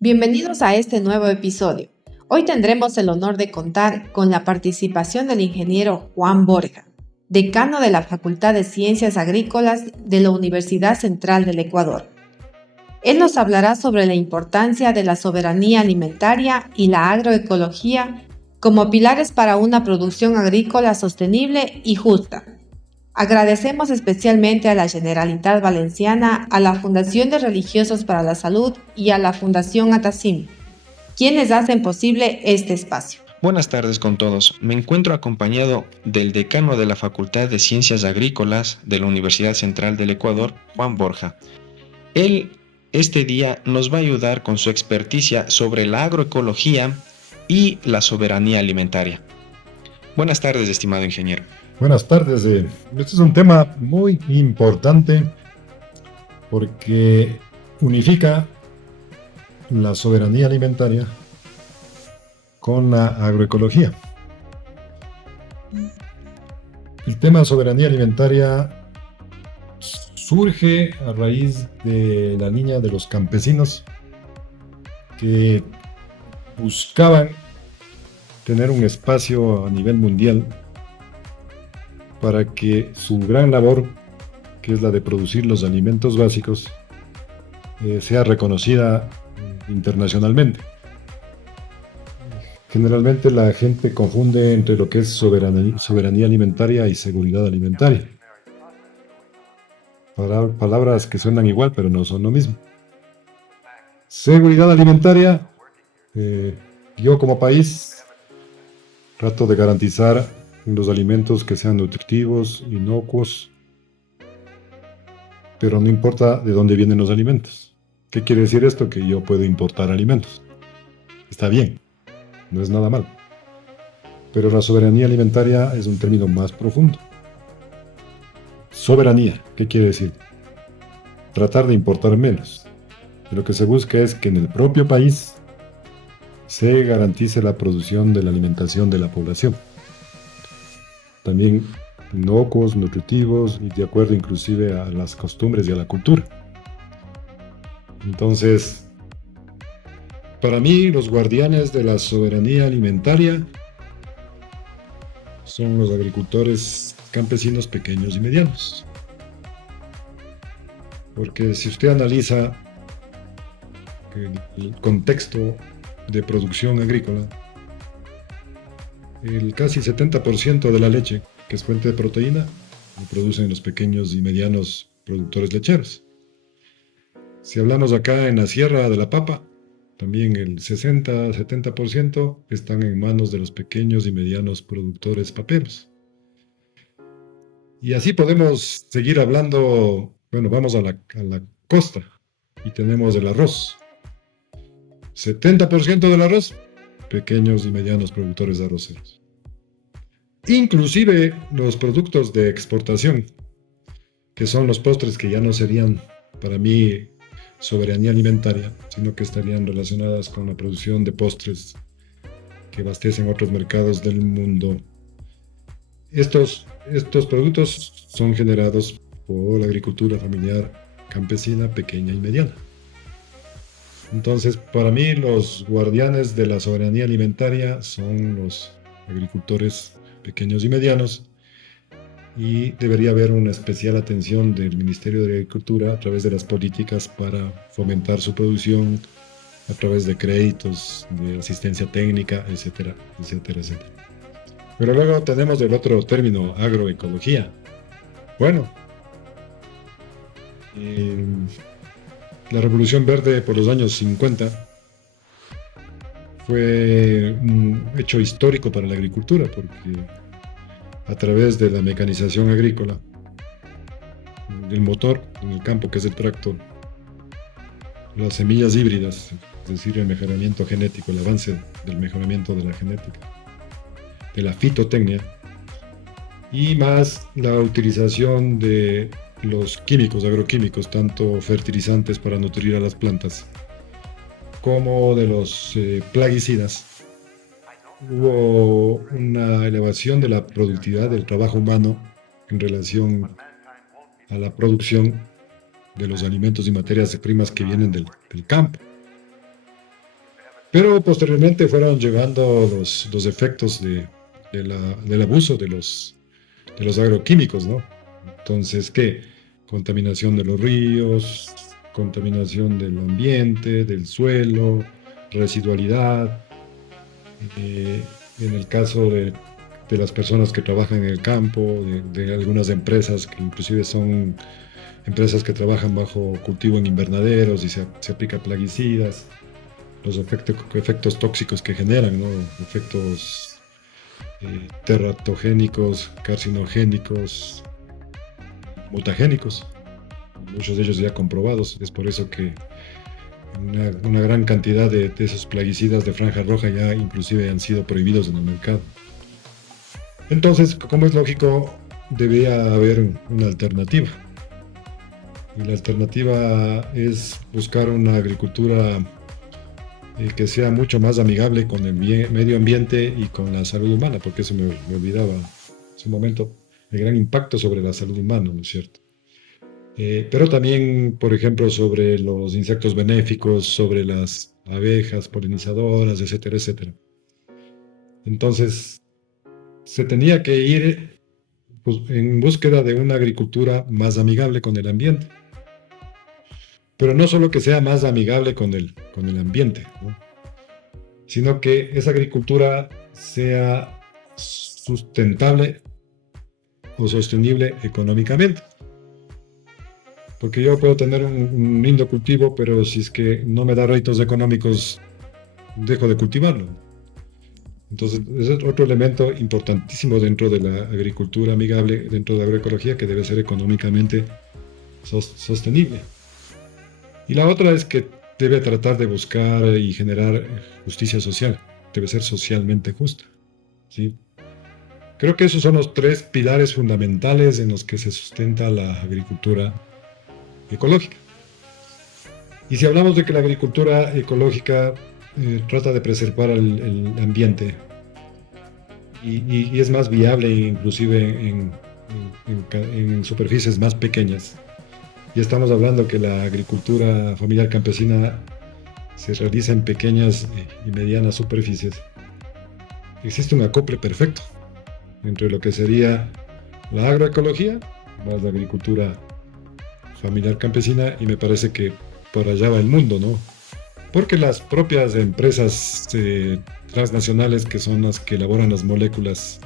Bienvenidos a este nuevo episodio. Hoy tendremos el honor de contar con la participación del ingeniero Juan Borja, decano de la Facultad de Ciencias Agrícolas de la Universidad Central del Ecuador. Él nos hablará sobre la importancia de la soberanía alimentaria y la agroecología como pilares para una producción agrícola sostenible y justa. Agradecemos especialmente a la Generalitat Valenciana, a la Fundación de Religiosos para la Salud y a la Fundación Atacim, quienes hacen posible este espacio. Buenas tardes con todos. Me encuentro acompañado del decano de la Facultad de Ciencias Agrícolas de la Universidad Central del Ecuador, Juan Borja. Él, este día, nos va a ayudar con su experticia sobre la agroecología y la soberanía alimentaria. Buenas tardes, estimado ingeniero. Buenas tardes. Este es un tema muy importante porque unifica la soberanía alimentaria con la agroecología. El tema de soberanía alimentaria surge a raíz de la línea de los campesinos que buscaban tener un espacio a nivel mundial para que su gran labor, que es la de producir los alimentos básicos, sea reconocida internacionalmente. Generalmente la gente confunde entre lo que es soberanía alimentaria y seguridad alimentaria. Palabras que suenan igual, pero no son lo mismo. Seguridad alimentaria, yo como país trato de garantizar los alimentos que sean nutritivos, inocuos, pero no importa de dónde vienen los alimentos. ¿Qué quiere decir esto? Que yo puedo importar alimentos. Está bien, no es nada mal. Pero la soberanía alimentaria es un término más profundo. Soberanía, ¿qué quiere decir? Tratar de importar menos. Y lo que se busca es que en el propio país se garantice la producción de la alimentación de la población. También inocuos, nutritivos y de acuerdo inclusive a las costumbres y a la cultura. Entonces, para mí los guardianes de la soberanía alimentaria son los agricultores campesinos pequeños y medianos. Porque si usted analiza el contexto de producción agrícola, el casi 70% de la leche, que es fuente de proteína, lo producen los pequeños y medianos productores lecheros. Si hablamos acá en la Sierra de la Papa, también el 60-70% están en manos de los pequeños y medianos productores paperos. Y así podemos seguir hablando. Bueno, vamos a la costa y tenemos el arroz. 70% del arroz, pequeños y medianos productores arroceros. Inclusive los productos de exportación, que son los postres, que ya no serían para mí soberanía alimentaria, sino que estarían relacionadas con la producción de postres que abastecen otros mercados del mundo. Estos productos son generados por la agricultura familiar campesina, pequeña y mediana. Entonces, para mí, los guardianes de la soberanía alimentaria son los agricultores pequeños y medianos, y debería haber una especial atención del Ministerio de Agricultura a través de las políticas para fomentar su producción, a través de créditos, de asistencia técnica, etcétera, etcétera, etcétera. Pero luego tenemos el otro término, agroecología. Bueno, la Revolución Verde por los años 50 fue un hecho histórico para la agricultura, porque a través de la mecanización agrícola, el motor en el campo, que es el tractor, las semillas híbridas, es decir, el mejoramiento genético, el avance del mejoramiento de la genética, de la fitotecnia, y más la utilización de los químicos, agroquímicos, tanto fertilizantes para nutrir a las plantas, como de los plaguicidas. Hubo una elevación de la productividad del trabajo humano en relación a la producción de los alimentos y materias primas que vienen del campo. Pero posteriormente fueron llegando los efectos del abuso de los agroquímicos, ¿no? Entonces, ¿qué? Contaminación de los ríos, contaminación del ambiente, del suelo, residualidad. eh, en el caso de las personas que trabajan en el campo, de algunas empresas que inclusive son empresas que trabajan bajo cultivo en invernaderos y se aplica plaguicidas, los efectos tóxicos que generan, ¿no? Efectos teratogénicos, carcinogénicos, mutagénicos, muchos de ellos ya comprobados. Es por eso que una gran cantidad de esos plaguicidas de franja roja ya inclusive han sido prohibidos en el mercado. Entonces, como es lógico, debía haber una alternativa. Y la alternativa es buscar una agricultura que sea mucho más amigable con el medio ambiente y con la salud humana, porque eso me olvidaba hace un momento, el gran impacto sobre la salud humana, ¿no es cierto? Pero también, por ejemplo, sobre los insectos benéficos, sobre las abejas polinizadoras, etcétera, etcétera. Entonces, se tenía que ir pues, en búsqueda de una agricultura más amigable con el ambiente. Pero no solo que sea más amigable con el ambiente, ¿no? Sino que esa agricultura sea sustentable o sostenible económicamente. Porque yo puedo tener un lindo cultivo, pero si es que no me da réditos económicos, dejo de cultivarlo. Entonces, ese es otro elemento importantísimo dentro de la agricultura amigable, dentro de la agroecología, que debe ser económicamente sostenible. Y la otra es que debe tratar de buscar y generar justicia social, debe ser socialmente justa, ¿sí? Creo que esos son los tres pilares fundamentales en los que se sustenta la agricultura ecológica. Y si hablamos de que la agricultura ecológica trata de preservar el ambiente y es más viable inclusive en superficies más pequeñas, y estamos hablando que la agricultura familiar campesina se realiza en pequeñas y medianas superficies, existe un acople perfecto entre lo que sería la agroecología más la agricultura familiar campesina, y me parece que por allá va el mundo, ¿no? Porque las propias empresas transnacionales, que son las que elaboran las moléculas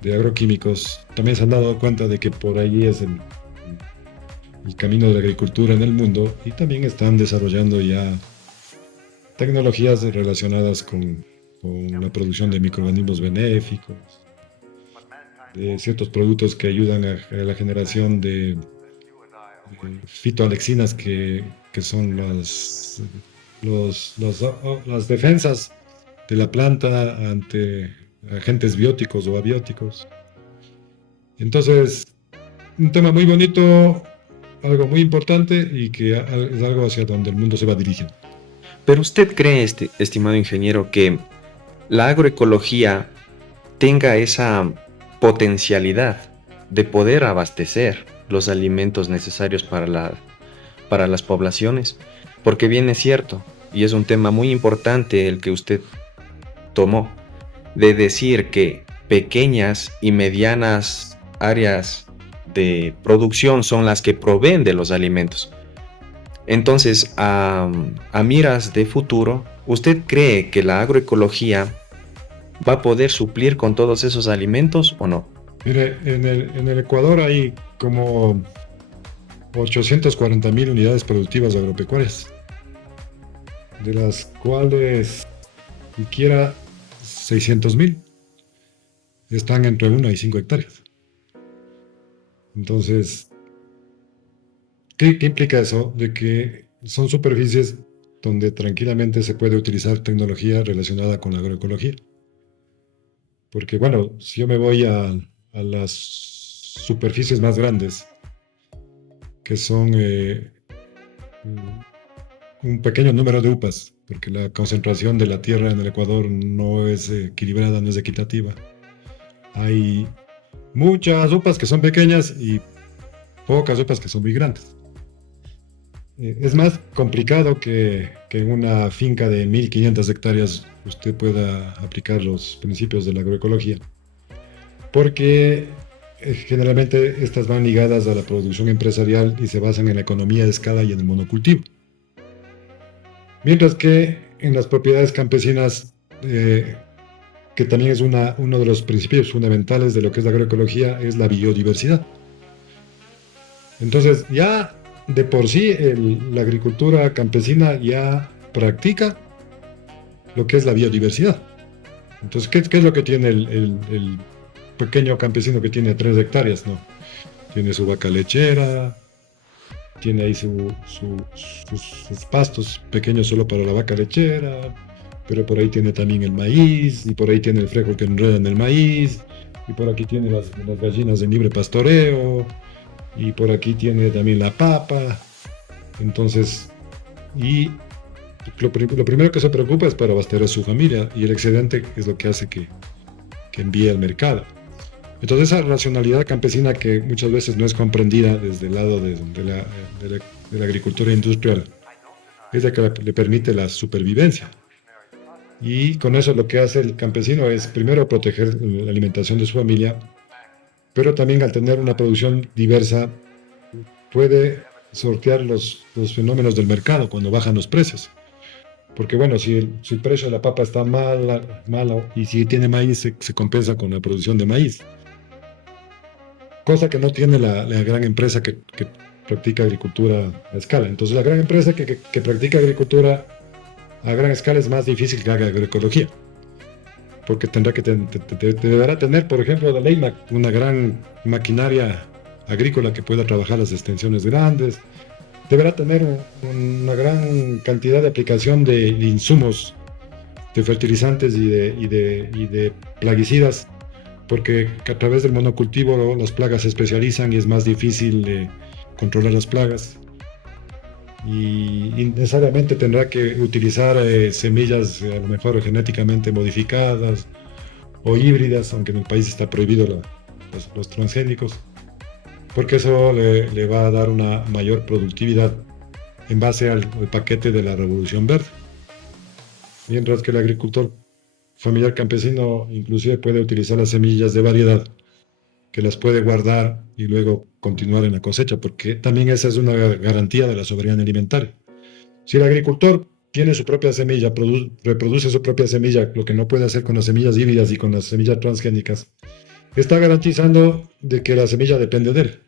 de agroquímicos, también se han dado cuenta de que por ahí es el camino de la agricultura en el mundo, y también están desarrollando ya tecnologías relacionadas con la producción de microorganismos benéficos, de ciertos productos que ayudan a la generación de fitoalexinas que son las defensas de la planta ante agentes bióticos o abióticos. Entonces, un tema muy bonito, algo muy importante y que es algo hacia donde el mundo se va dirigiendo. Pero usted cree, estimado ingeniero, que la agroecología tenga esa potencialidad de poder abastecer los alimentos necesarios para las poblaciones, porque bien es cierto, y es un tema muy importante el que usted tomó, de decir que pequeñas y medianas áreas de producción son las que proveen de los alimentos. Entonces, a miras de futuro, ¿usted cree que la agroecología va a poder suplir con todos esos alimentos o no? Mire, en el Ecuador hay como 840.000 unidades productivas agropecuarias, de las cuales siquiera 600.000 están entre 1 y 5 hectáreas. Entonces, ¿qué implica eso? De que son superficies donde tranquilamente se puede utilizar tecnología relacionada con la agroecología. Porque, bueno, si yo me voy a las superficies más grandes, que son un pequeño número de UPAs, porque la concentración de la tierra en el Ecuador no es equilibrada, no es equitativa. Hay muchas UPAs que son pequeñas y pocas UPAs que son muy grandes. Es más complicado que en una finca de 1500 hectáreas usted pueda aplicar los principios de la agroecología, porque generalmente estas van ligadas a la producción empresarial y se basan en la economía de escala y en el monocultivo. Mientras que en las propiedades campesinas, que también es uno de los principios fundamentales de lo que es la agroecología, es la biodiversidad. Entonces, ya de por sí la agricultura campesina ya practica lo que es la biodiversidad. Entonces, ¿qué es lo que tiene el pequeño campesino que tiene 3 hectáreas, ¿no? Tiene su vaca lechera, tiene ahí sus pastos pequeños solo para la vaca lechera, pero por ahí tiene también el maíz, y por ahí tiene el frijol que enreda en el maíz, y por aquí tiene las gallinas de libre pastoreo, y por aquí tiene también la papa. Entonces, y lo primero que se preocupa es para abastecer a su familia, y el excedente es lo que hace que envíe al mercado. Entonces, esa racionalidad campesina que muchas veces no es comprendida desde el lado de la agricultura industrial, es la que le permite la supervivencia. Y con eso lo que hace el campesino es primero proteger la alimentación de su familia, pero también al tener una producción diversa puede sortear los fenómenos del mercado cuando bajan los precios. Porque bueno, si el precio de la papa está malo y si tiene maíz, se compensa con la producción de maíz. Cosa que no tiene la gran empresa que practica agricultura a escala. Entonces la gran empresa que practica agricultura a gran escala es más difícil que haga agroecología. Porque tendrá que deberá tener, por ejemplo, la ley, una gran maquinaria agrícola que pueda trabajar las extensiones grandes. Deberá tener una gran cantidad de aplicación de insumos, de fertilizantes y de plaguicidas, porque a través del monocultivo las plagas se especializan y es más difícil controlar las plagas. Y necesariamente tendrá que utilizar semillas a lo mejor genéticamente modificadas o híbridas, aunque en el país está prohibido los transgénicos, porque eso le va a dar una mayor productividad en base al paquete de la Revolución Verde. Mientras que el agricultor familiar campesino inclusive puede utilizar las semillas de variedad, que las puede guardar y luego continuar en la cosecha, porque también esa es una garantía de la soberanía alimentaria. Si el agricultor tiene su propia semilla, reproduce su propia semilla, lo que no puede hacer con las semillas híbridas y con las semillas transgénicas, está garantizando de que la semilla depende de él.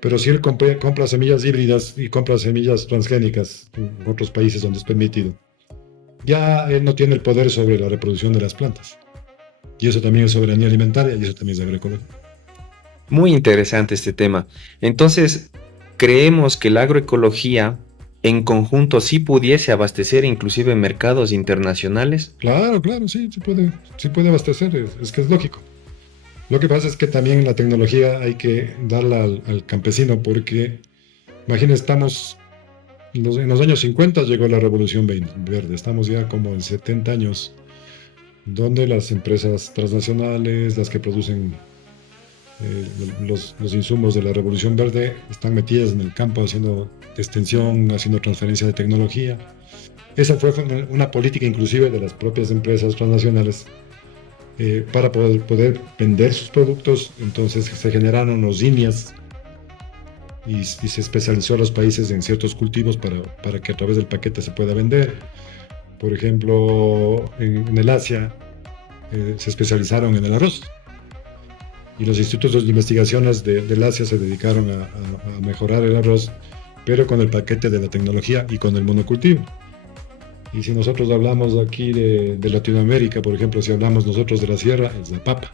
Pero si él compra semillas híbridas y compra semillas transgénicas en otros países donde es permitido, ya él no tiene el poder sobre la reproducción de las plantas. Y eso también es soberanía alimentaria y eso también es agroecología. Muy interesante este tema. Entonces, creemos que la agroecología en conjunto sí pudiese abastecer inclusive mercados internacionales. Claro, sí puede abastecer, es que es lógico. Lo que pasa es que también la tecnología hay que darla al campesino, porque imagínense, en los años 50 llegó la revolución verde, estamos ya como en 70 años, donde las empresas transnacionales, las que producen los insumos de la revolución verde, están metidas en el campo haciendo extensión, haciendo transferencia de tecnología. Esa fue una política inclusive de las propias empresas transnacionales para poder vender sus productos. Entonces se generaron los INIAS y se especializó a los países en ciertos cultivos para que a través del paquete se pueda vender. Por ejemplo, en el Asia se especializaron en el arroz. Y los institutos de investigaciones del Asia se dedicaron a mejorar el arroz, pero con el paquete de la tecnología y con el monocultivo. Y si nosotros hablamos aquí de Latinoamérica, por ejemplo, si hablamos nosotros de la sierra, es la papa,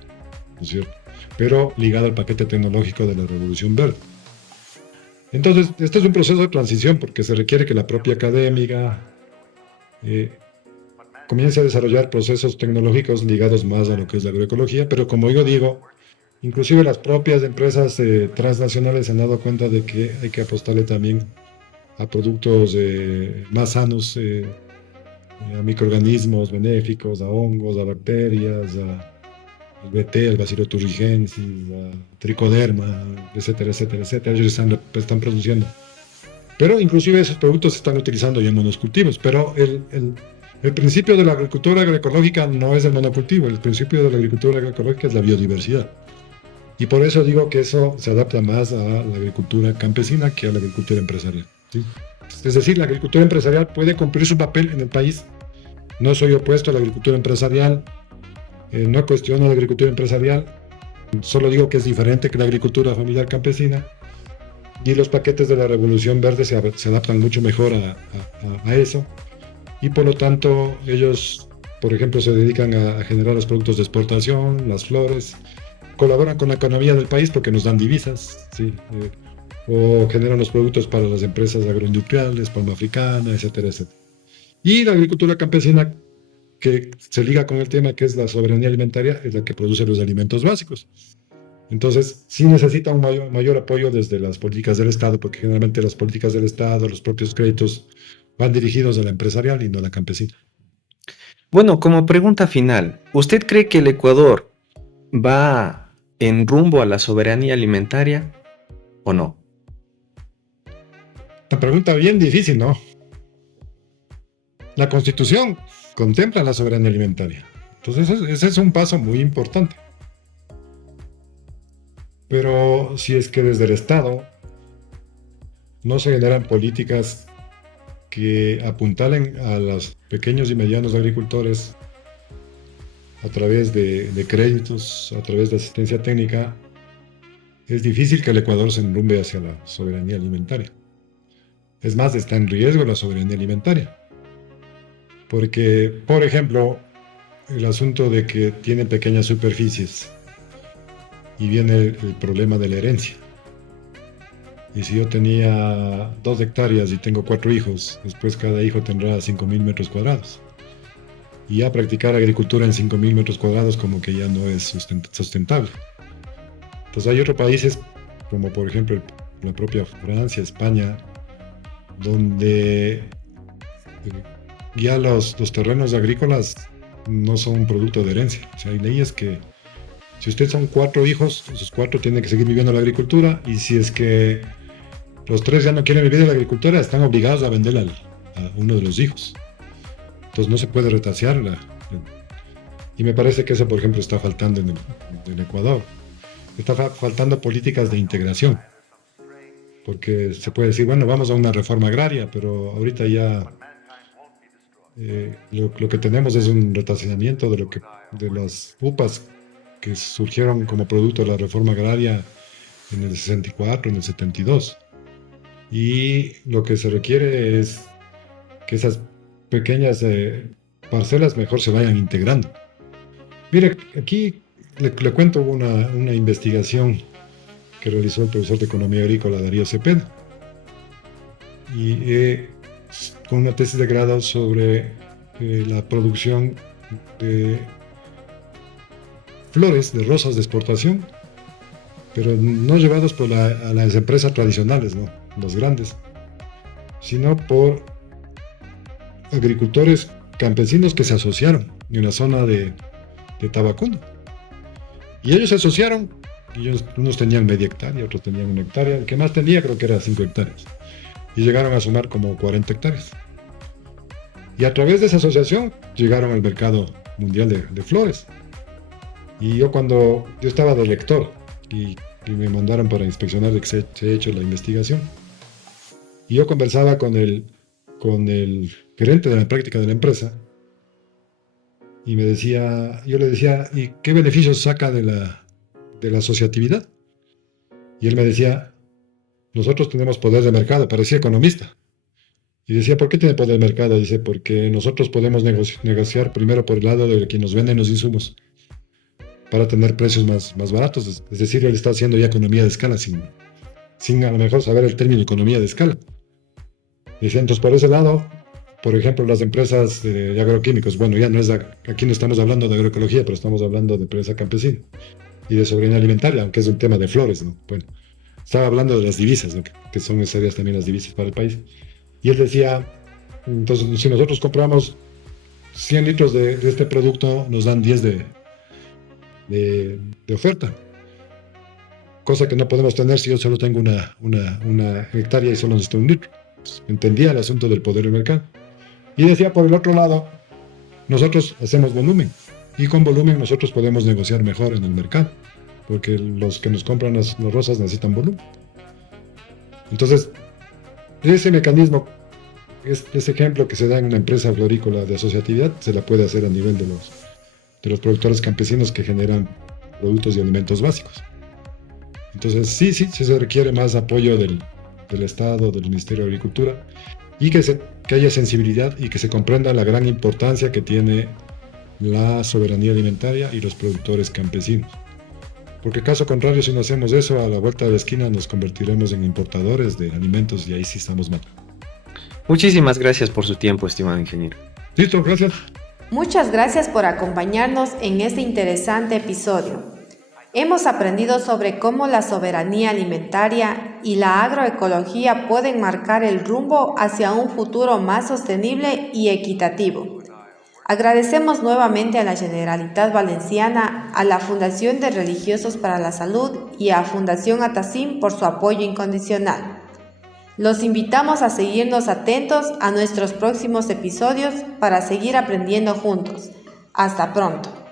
¿no es cierto? Pero ligada al paquete tecnológico de la Revolución Verde. Entonces, este es un proceso de transición porque se requiere que la propia académica comience a desarrollar procesos tecnológicos ligados más a lo que es la agroecología, pero como yo digo, inclusive las propias empresas transnacionales se han dado cuenta de que hay que apostarle también a productos más sanos, a microorganismos benéficos, a hongos, a bacterias, al BT, al Bacillus thuringiensis, a Trichoderma, etcétera. Ellos están produciendo Pero inclusive esos productos se están utilizando ya en monocultivos. Pero el principio de la agricultura agroecológica no es el monocultivo, el principio de la agricultura agroecológica es la biodiversidad. Y por eso digo que eso se adapta más a la agricultura campesina que a la agricultura empresarial, ¿sí? Es decir, la agricultura empresarial puede cumplir su papel en el país. No soy opuesto a la agricultura empresarial, no cuestiono la agricultura empresarial, solo digo que es diferente que la agricultura familiar campesina. Y los paquetes de la Revolución Verde se adaptan mucho mejor a eso. Y por lo tanto, ellos, por ejemplo, se dedican a generar los productos de exportación, las flores, colaboran con la economía del país porque nos dan divisas, ¿sí? O generan los productos para las empresas agroindustriales, palma africana, etcétera, etcétera. Y la agricultura campesina, que se liga con el tema que es la soberanía alimentaria, es la que produce los alimentos básicos. Entonces, sí necesita un mayor apoyo desde las políticas del Estado, porque generalmente las políticas del Estado, los propios créditos, van dirigidos a la empresarial y no a la campesina. Bueno, como pregunta final, ¿usted cree que el Ecuador va en rumbo a la soberanía alimentaria o no? Una pregunta bien difícil, ¿no? La Constitución contempla la soberanía alimentaria. Entonces, ese es un paso muy importante. Pero si es que desde el Estado no se generan políticas que apuntalen a los pequeños y medianos agricultores a través de créditos, a través de asistencia técnica, es difícil que el Ecuador se enrumbe hacia la soberanía alimentaria. Es más, está en riesgo la soberanía alimentaria. Porque, por ejemplo, el asunto de que tienen pequeñas superficies y viene el problema de la herencia. Y si yo tenía 2 hectáreas y tengo 4 hijos, después cada hijo tendrá 5.000 metros cuadrados. Y ya practicar agricultura en 5.000 metros cuadrados como que ya no es sustentable. Entonces hay otros países, como por ejemplo la propia Francia, España, donde ya los terrenos agrícolas no son un producto de herencia. O sea, hay leyes que si ustedes son 4 hijos, esos 4 tienen que seguir viviendo la agricultura, y si es que los 3 ya no quieren vivir de la agricultura, están obligados a vender a uno de los hijos. Entonces no se puede retasear. Y me parece que eso, por ejemplo, está faltando en el Ecuador. Está faltando políticas de integración. Porque se puede decir, bueno, vamos a una reforma agraria, pero ahorita ya lo que tenemos es un retaseamiento de las UPAs que surgieron como producto de la reforma agraria en el 64, en el 72. Y lo que se requiere es que esas pequeñas parcelas mejor se vayan integrando. Mire, aquí le cuento una investigación que realizó el profesor de Economía Agrícola Darío Cepeda, y con una tesis de grado sobre la producción de flores, de rosas de exportación, pero no llevados por a las empresas tradicionales, ¿no? Los grandes, sino por agricultores campesinos que se asociaron en la zona de Tabacundo. Y ellos se asociaron, y unos tenían media hectárea, otros tenían 1 hectárea, el que más tenía creo que era 5 hectáreas. Y llegaron a sumar como 40 hectáreas. Y a través de esa asociación llegaron al mercado mundial de flores. Y cuando yo estaba de lector y me mandaron para inspeccionar de que se ha hecho la investigación, y yo conversaba con el gerente de la práctica de la empresa, y yo le decía, ¿y qué beneficios saca de la asociatividad? Y él me decía, nosotros tenemos poder de mercado. Parecía economista. Y decía, ¿por qué tiene poder de mercado? Dice, porque nosotros podemos negociar primero por el lado de quien nos venden los insumos para tener precios más baratos. Es decir, él está haciendo ya economía de escala sin a lo mejor saber el término economía de escala. Dice, entonces por ese lado, por ejemplo, las empresas de agroquímicos, bueno, ya no es aquí no estamos hablando de agroecología, pero estamos hablando de empresa campesina y de soberanía alimentaria, aunque es un tema de flores, ¿no? Bueno, estaba hablando de las divisas, ¿no? que son necesarias también las divisas para el país. Y él decía, entonces, si nosotros compramos 100 litros de este producto, nos dan 10 de oferta. Cosa que no podemos tener si yo solo tengo una hectárea y solo necesito 1 litro. entendía el asunto del poder del mercado. Y decía, por el otro lado, nosotros hacemos volumen, y con volumen nosotros podemos negociar mejor en el mercado, porque los que nos compran las rosas necesitan volumen. Entonces, ese mecanismo, ese ejemplo que se da en una empresa florícola de asociatividad, se la puede hacer a nivel de los productores campesinos que generan productos y alimentos básicos. Entonces, sí se requiere más apoyo del Estado, del Ministerio de Agricultura, y que haya sensibilidad y que se comprenda la gran importancia que tiene la soberanía alimentaria y los productores campesinos. Porque caso contrario, si no hacemos eso, a la vuelta de la esquina nos convertiremos en importadores de alimentos y ahí sí estamos mal. Muchísimas gracias por su tiempo, estimado ingeniero. Listo, gracias. Muchas gracias por acompañarnos en este interesante episodio. Hemos aprendido sobre cómo la soberanía alimentaria y la agroecología pueden marcar el rumbo hacia un futuro más sostenible y equitativo. Agradecemos nuevamente a la Generalitat Valenciana, a la Fundación de Religiosos para la Salud y a Fundación Atacim por su apoyo incondicional. Los invitamos a seguirnos atentos a nuestros próximos episodios para seguir aprendiendo juntos. Hasta pronto.